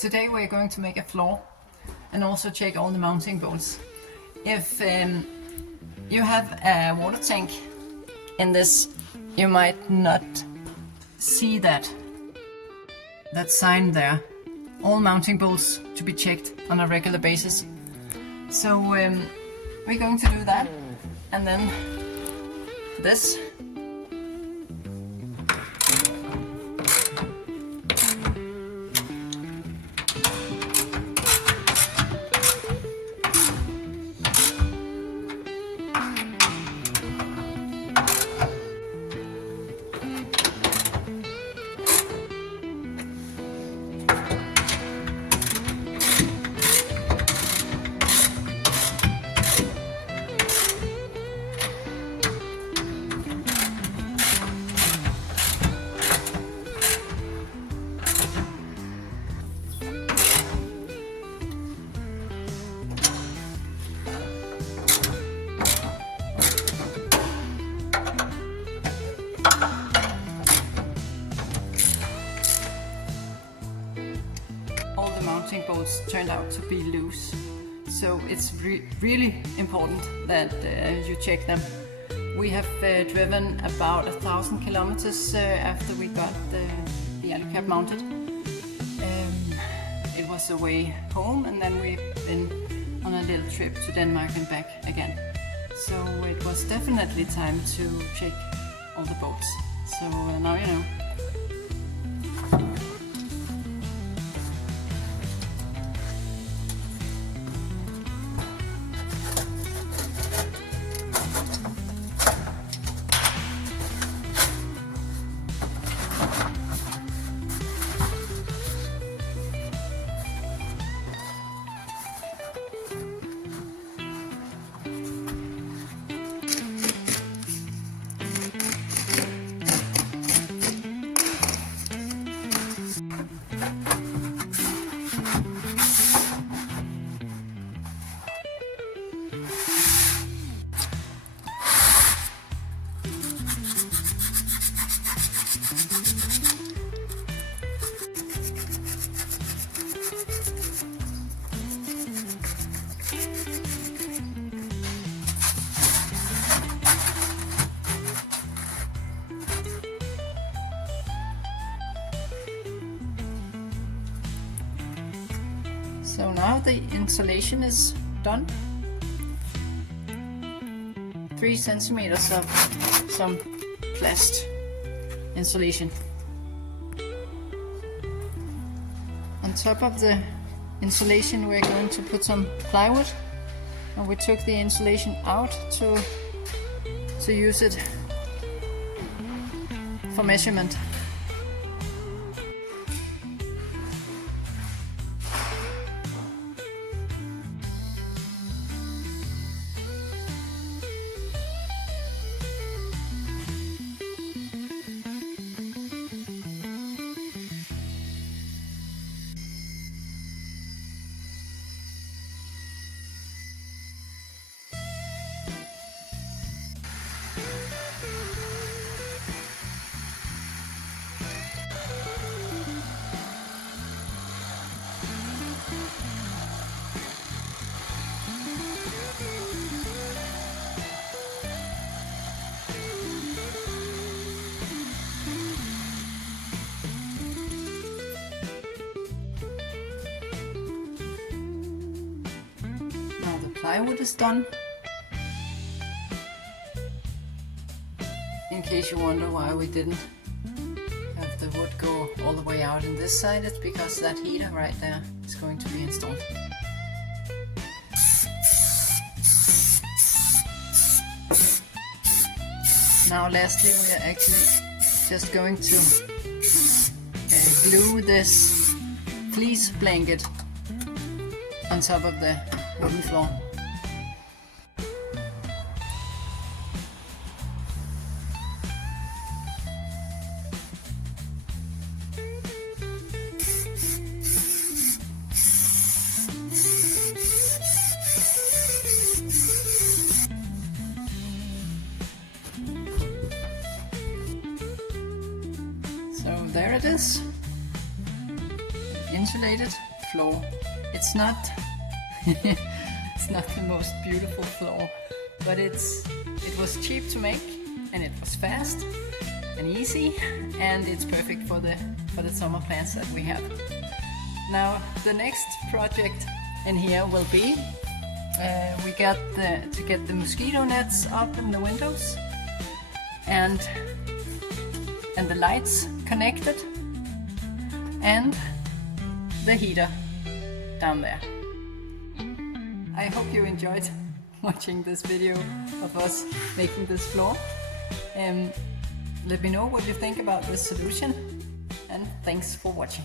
Today we're going to make a floor and also check all the mounting bolts. If you have a water tank in this, you might not see that sign there. All mounting bolts to be checked on a regular basis. So we're going to do that, and then this. All the mounting bolts turned out to be loose, so it's really important that you check them. We have driven about 1,000 kilometers after we got the Alu-Cab mounted. It was the way home, and then we've been on a little trip to Denmark and back again. So it was definitely time to check all the bolts. So now you know. So now the insulation is done. 3 centimeters of some plast insulation. On top of the insulation we're going to put some plywood, and we took the insulation out to use it for measurement. Plywood is done. In case you wonder why we didn't have the wood go all the way out in this side, it's because that heater right there is going to be installed. Now lastly, we are actually just going to glue this fleece blanket on top of the wooden floor. So there it is, insulated. floor. It's not it's not the most beautiful floor, but it was cheap to make, and it was fast and easy, and it's perfect for the summer plants that we have. Now the next project in here will be we got to get the mosquito nets up in the windows and the lights connected and the heater down there. I hope you enjoyed watching this video of us making this floor. Let me know what you think about this solution, and thanks for watching.